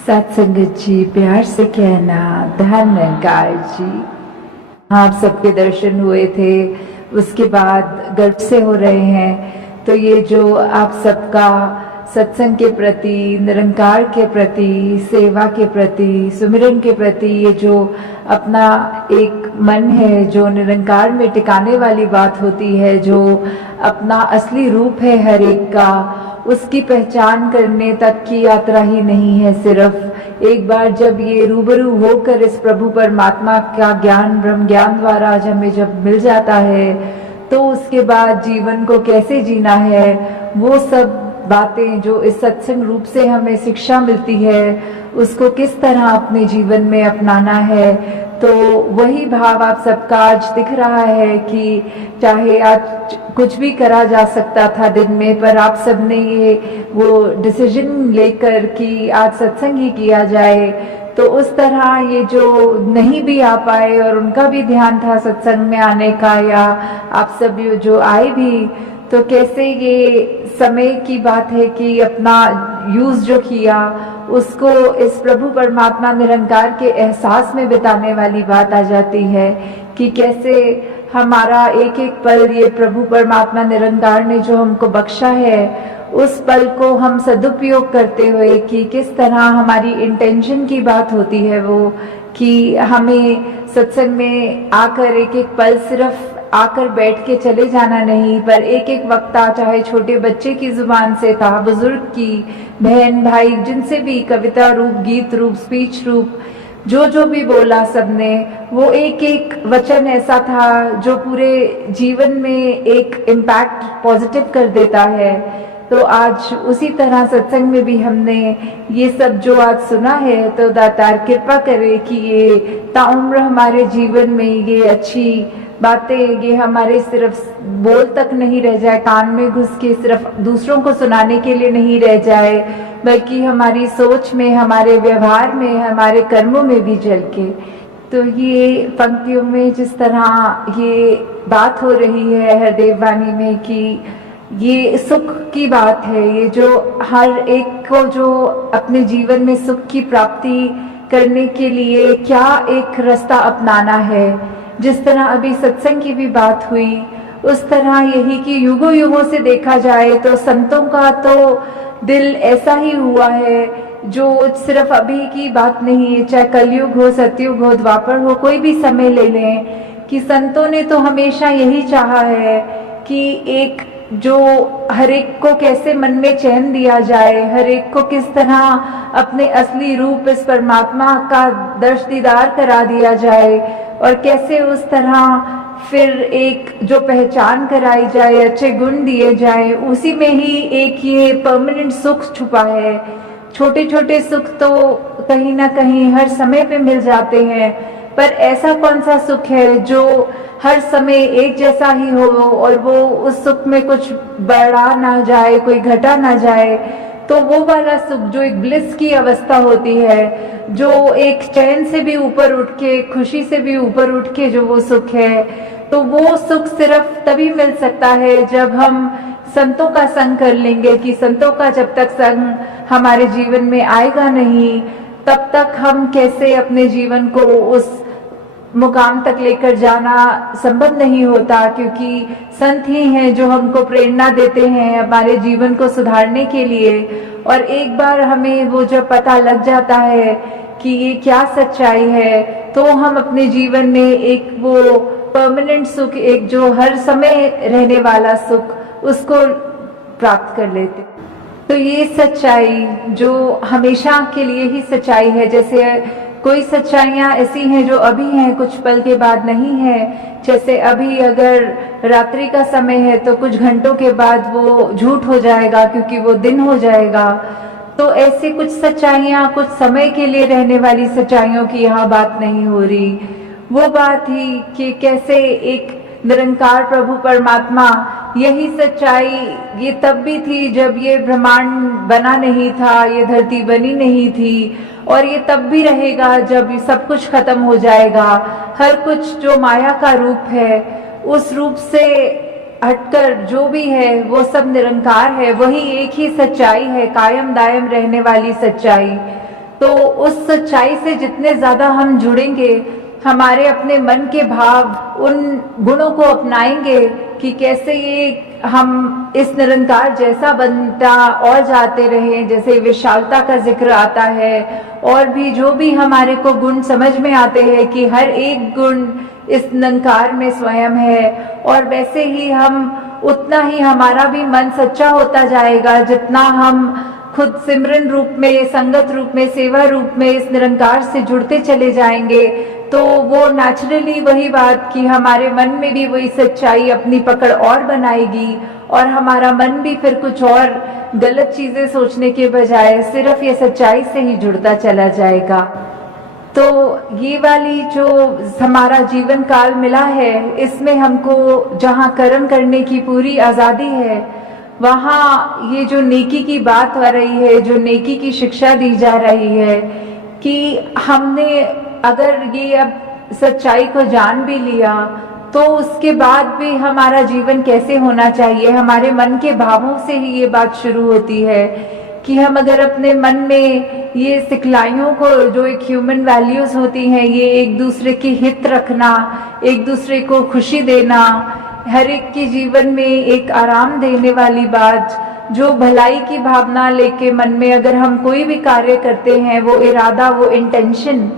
सत्संगत जी, प्यार से कहना धन निरंकार जी। आप सबके दर्शन हुए थे, उसके बाद गर्भ से हो रहे हैं। तो ये जो आप सबका सत्संग के प्रति, निरंकार के प्रति, सेवा के प्रति, सुमिरन के प्रति ये जो अपना एक मन है, जो निरंकार में टिकाने वाली बात होती है, जो अपना असली रूप है हर एक का, उसकी पहचान करने तक की यात्रा ही नहीं है। सिर्फ एक बार जब ये रूबरू होकर इस प्रभु परमात्मा का ज्ञान, ब्रह्म ज्ञान द्वारा आज हमें जब मिल जाता है, तो उसके बाद जीवन को कैसे जीना है, वो सब बातें जो इस सत्संग रूप से हमें शिक्षा मिलती है, उसको किस तरह अपने जीवन में अपनाना है। तो वही भाव आप सबका आज दिख रहा है कि चाहे आज कुछ भी करा जा सकता था दिन में, पर आप सबने ये वो डिसीजन लेकर कि आज सत्संग ही किया जाए। तो उस तरह ये जो नहीं भी आ पाए और उनका भी ध्यान था सत्संग में आने का, या आप सब जो आए भी, तो कैसे ये समय की बात है कि अपना यूज जो किया उसको इस प्रभु परमात्मा निरंकार के एहसास में बिताने वाली बात आ जाती है कि कैसे हमारा एक एक पल ये प्रभु परमात्मा निरंकार ने जो हमको बख्शा है, उस पल को हम सदुपयोग करते हुए कि किस तरह हमारी इंटेंशन की बात होती है वो कि हमें सत्संग में आकर एक एक पल सिर्फ आकर बैठ के चले जाना नहीं, पर एक एक वक्ता, चाहे छोटे बच्चे की जुबान से था, बुजुर्ग की, बहन भाई, जिनसे भी कविता रूप, गीत रूप, स्पीच रूप, जो भी बोला सबने, वो एक एक वचन ऐसा था जो पूरे जीवन में एक इम्पैक्ट पॉजिटिव कर देता है। तो आज उसी तरह सत्संग में भी हमने ये सब जो आज सुना है, तो दातार कृपा करे कि ये ताउम्र हमारे जीवन में ये अच्छी बातें, ये हमारे सिर्फ बोल तक नहीं रह जाए, कान में घुस के सिर्फ दूसरों को सुनाने के लिए नहीं रह जाए, बल्कि हमारी सोच में, हमारे व्यवहार में, हमारे कर्मों में भी झलके। तो ये पंक्तियों में जिस तरह ये बात हो रही है हरदेव वाणी में कि ये सुख की बात है, ये जो हर एक को जो अपने जीवन में सुख की प्राप्ति करने के लिए क्या एक रास्ता अपनाना है। जिस तरह अभी सत्संग की भी बात हुई, उस तरह यही कि युगों युगों से देखा जाए तो संतों का तो दिल ऐसा ही हुआ है जो सिर्फ अभी की बात नहीं है, चाहे कलयुग हो, सतयुग हो, द्वापर हो, कोई भी समय ले लें, कि संतों ने तो हमेशा यही चाहा है कि एक जो हर एक को कैसे मन में चैन दिया जाए, हर एक को किस तरह अपने असली रूप इस परमात्मा का दर्श दीदार करा दिया जाए, और कैसे उस तरह फिर एक जो पहचान कराई जाए, अच्छे गुण दिए जाए, उसी में ही एक ये परमानेंट सुख छुपा है। छोटे छोटे सुख तो कहीं ना कहीं हर समय पे मिल जाते हैं, पर ऐसा कौन सा सुख है जो हर समय एक जैसा ही हो और वो उस सुख में कुछ बढ़ा ना जाए, कोई घटा ना जाए। तो वो वाला सुख जो एक ब्लिस की अवस्था होती है, जो एक चैन से भी ऊपर उठ के, खुशी से भी ऊपर उठ के जो वो सुख है, तो वो सुख सिर्फ तभी मिल सकता है जब हम संतों का संग कर लेंगे। कि संतों का जब तक संग हमारे जीवन में आएगा नहीं, तब तक हम कैसे अपने जीवन को उस मुकाम तक लेकर जाना संभव नहीं होता, क्योंकि संत ही हैं जो हमको प्रेरणा देते हैं हमारे जीवन को सुधारने के लिए। और एक बार हमें वो जब पता लग जाता है कि ये क्या सच्चाई है, तो हम अपने जीवन में एक वो परमानेंट सुख, एक जो हर समय रहने वाला सुख, उसको प्राप्त कर लेते। तो ये सच्चाई जो हमेशा के लिए ही सच्चाई है, जैसे कोई सच्चाइयाँ ऐसी हैं जो अभी हैं, कुछ पल के बाद नहीं है। जैसे अभी अगर रात्रि का समय है तो कुछ घंटों के बाद वो झूठ हो जाएगा, क्योंकि वो दिन हो जाएगा। तो ऐसे कुछ सच्चाइयाँ कुछ समय के लिए रहने वाली सच्चाइयों की यहाँ बात नहीं हो रही। वो बात ही कि कैसे एक निरंकार प्रभु परमात्मा, यही सच्चाई ये तब भी थी जब ये ब्रह्मांड बना नहीं था, ये धरती बनी नहीं थी, और ये तब भी रहेगा जब सब कुछ खत्म हो जाएगा। हर कुछ जो माया का रूप है, उस रूप से हटकर जो भी है वो सब निरंकार है, वही एक ही सच्चाई है, कायम दायम रहने वाली सच्चाई। तो उस सच्चाई से जितने ज्यादा हम जुड़ेंगे, हमारे अपने मन के भाव उन गुणों को अपनाएंगे कि कैसे ये हम इस निरंकार जैसा बनता और जाते रहे। जैसे विशालता का जिक्र आता है और भी जो भी हमारे को गुण समझ में आते हैं कि हर एक गुण इस निरंकार में स्वयं है, और वैसे ही हम उतना ही हमारा भी मन सच्चा होता जाएगा जितना हम खुद सिमरन रूप में, संगत रूप में, सेवा रूप में इस निरंकार से जुड़ते चले जाएंगे। तो वो नेचुरली वही बात कि हमारे मन में भी वही सच्चाई अपनी पकड़ और बनाएगी, और हमारा मन भी फिर कुछ और गलत चीजें सोचने के बजाय सिर्फ ये सच्चाई से ही जुड़ता चला जाएगा। तो ये वाली जो हमारा जीवन काल मिला है, इसमें हमको जहाँ कर्म करने की पूरी आजादी है, वहाँ ये जो नेकी की बात हो रही है, जो नेकी की शिक्षा दी जा रही है कि हमने अगर ये अब सच्चाई को जान भी लिया तो उसके बाद भी हमारा जीवन कैसे होना चाहिए। हमारे मन के भावों से ही ये बात शुरू होती है कि हम अगर अपने मन में ये सिखलाइयों को, जो एक ह्यूमन वैल्यूज होती हैं, ये एक दूसरे की हित रखना, एक दूसरे को खुशी देना, हर एक के जीवन में एक आराम देने वाली बात, जो भलाई की भावना लेके मन में अगर हम कोई भी कार्य करते हैं, वो इरादा, वो इंटेंशन,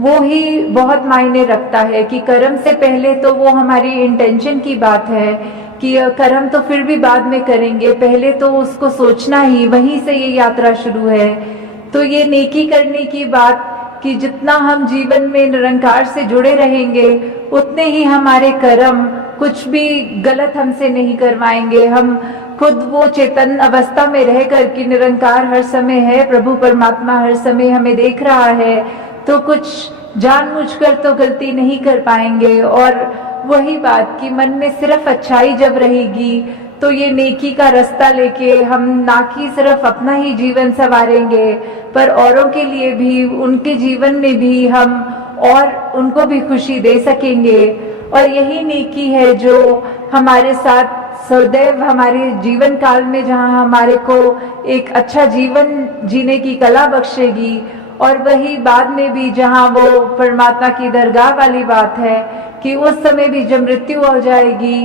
वो ही बहुत मायने रखता है। कि कर्म से पहले तो वो हमारी इंटेंशन की बात है कि कर्म तो फिर भी बाद में करेंगे, पहले तो उसको सोचना ही, वहीं से ये यात्रा शुरू है। तो ये नेकी करने की बात कि जितना हम जीवन में निरंकार से जुड़े रहेंगे उतने ही हमारे कर्म कुछ भी गलत हमसे नहीं करवाएंगे। हम खुद वो चेतन अवस्था में रह कर कि निरंकार हर समय है, प्रभु परमात्मा हर समय हमें देख रहा है, तो कुछ जानबूझकर तो गलती नहीं कर पाएंगे। और वही बात कि मन में सिर्फ अच्छाई जब रहेगी तो ये नेकी का रास्ता लेके हम ना कि सिर्फ अपना ही जीवन संवारेंगे, पर औरों के लिए भी, उनके जीवन में भी हम और उनको भी खुशी दे सकेंगे। और यही नेकी है जो हमारे साथ सदैव हमारे जीवन काल में, जहाँ हमारे को एक अच्छा जीवन जीने की कला बख्शेगी, और वही बाद में भी जहाँ वो परमात्मा की दरगाह वाली बात है कि उस समय भी जब मृत्यु हो जाएगी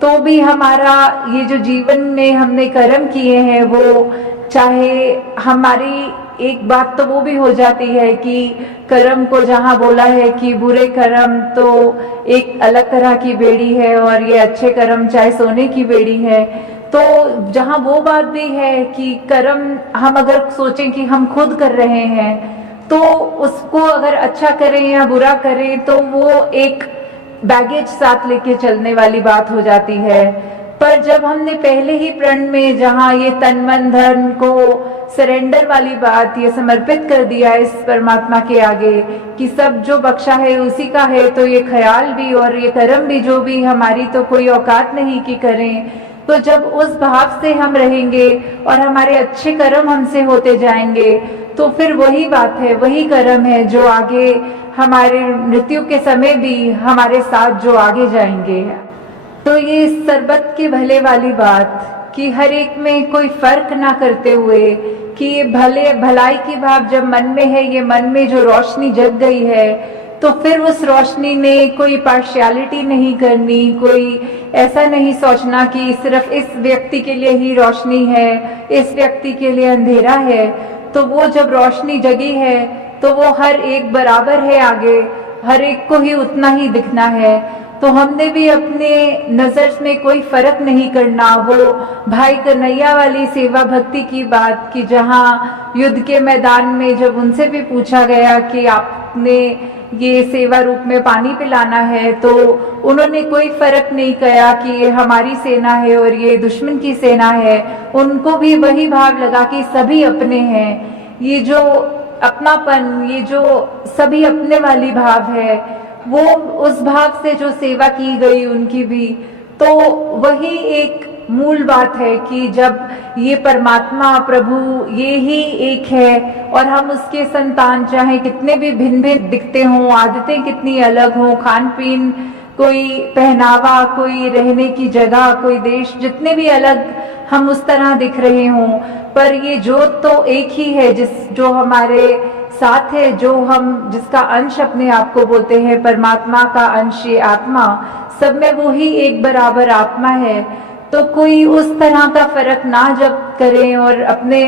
तो भी हमारा ये जो जीवन में हमने कर्म किए हैं, वो चाहे हमारी एक बात तो वो भी हो जाती है कि कर्म को जहाँ बोला है कि बुरे कर्म तो एक अलग तरह की बेड़ी है और ये अच्छे कर्म चाहे सोने की बेड़ी है। तो जहाँ वो बात भी है कि कर्म हम अगर सोचें कि हम खुद कर रहे हैं तो उसको अगर अच्छा करें या बुरा करें तो वो एक बैगेज साथ लेके चलने वाली बात हो जाती है। पर जब हमने पहले ही प्रण में जहाँ ये तन मन धन को सरेंडर वाली बात, ये समर्पित कर दिया इस परमात्मा के आगे कि सब जो बख्शा है उसी का है, तो ये ख्याल भी और ये कर्म भी जो भी हमारी तो कोई औकात नहीं कि करें। तो जब उस भाव से हम रहेंगे और हमारे अच्छे कर्म हमसे होते जाएंगे तो फिर वही बात है, वही कर्म है जो आगे हमारे मृत्यु के समय भी हमारे साथ जो आगे जाएंगे। तो ये सरबत के भले वाली बात कि हर एक में कोई फर्क ना करते हुए कि ये भलाई की भाव जब मन में है, ये मन में जो रोशनी जग गई है, तो फिर उस रोशनी ने कोई पार्शियलिटी नहीं करनी, कोई ऐसा नहीं सोचना कि सिर्फ इस व्यक्ति के लिए ही रोशनी है, इस व्यक्ति के लिए अंधेरा है। तो वो जब रोशनी जगी है तो वो हर एक बराबर है, आगे हर एक को ही उतना ही दिखना है। तो हमने भी अपने नजर में कोई फर्क नहीं करना। वो भाई कन्हैया वाली सेवा भक्ति की बात कि जहाँ युद्ध के मैदान में जब उनसे भी पूछा गया कि आपने ये सेवा रूप में पानी पिलाना है, तो उन्होंने कोई फर्क नहीं किया कि ये हमारी सेना है और ये दुश्मन की सेना है। उनको भी वही भाव लगा कि सभी अपने हैं। ये जो अपनापन, ये जो सभी अपने वाली भाव है, वो उस भाव से जो सेवा की गई उनकी भी, तो वही एक मूल बात है कि जब ये परमात्मा प्रभु ये ही एक है और हम उसके संतान, चाहे कितने भी भिन्न भिन्न दिखते हों, आदतें कितनी अलग हों, खान पीन, कोई पहनावा, कोई रहने की जगह, कोई देश, जितने भी अलग हम उस तरह दिख रहे हों, पर ये जोत तो एक ही है जो हमारे साथ है, जो हम जिसका अंश अपने आप को बोलते हैं, परमात्मा का अंश ये आत्मा, सब में वो ही एक बराबर आत्मा है। तो कोई उस तरह का फर्क ना जब करें और अपने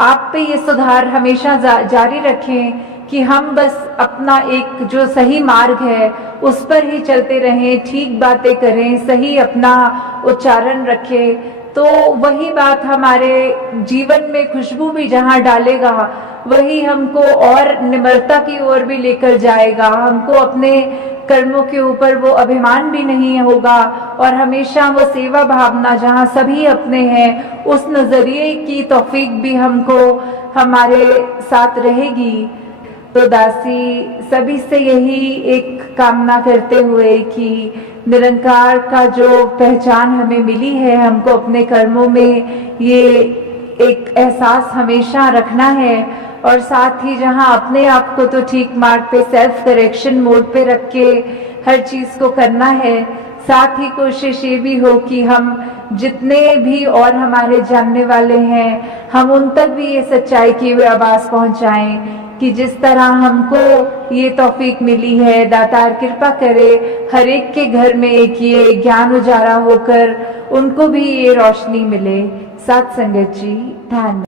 आप पे ये सुधार हमेशा जारी रखें कि हम बस अपना एक जो सही मार्ग है उस पर ही चलते रहें, ठीक बातें करें, सही अपना उच्चारण रखें, तो वही बात हमारे जीवन में खुशबू भी जहाँ डालेगा वही हमको और निम्रता की ओर भी लेकर जाएगा। हमको अपने कर्मों के ऊपर वो अभिमान भी नहीं होगा और हमेशा वो सेवा भावना जहाँ सभी अपने हैं उस नजरिए की तौफीक भी हमको हमारे साथ रहेगी। तो दासी सभी से यही एक कामना करते हुए कि निरंकार का जो पहचान हमें मिली है, हमको अपने कर्मों में ये एक एहसास हमेशा रखना है और साथ ही जहां अपने आप को तो ठीक मार्ग पे सेल्फ करेक्शन मोड पे रख के हर चीज को करना है, साथ ही कोशिश ये भी हो कि हम जितने भी और हमारे जानने वाले हैं हम उन तक भी ये सच्चाई की आवाज पहुंचाएं कि जिस तरह हमको ये तौफीक मिली है, दातार कृपा करे हर एक के घर में एक ये ज्ञान उजाला होकर उनको भी ये रोशनी मिले। साथ संगत जी, धन्यवाद।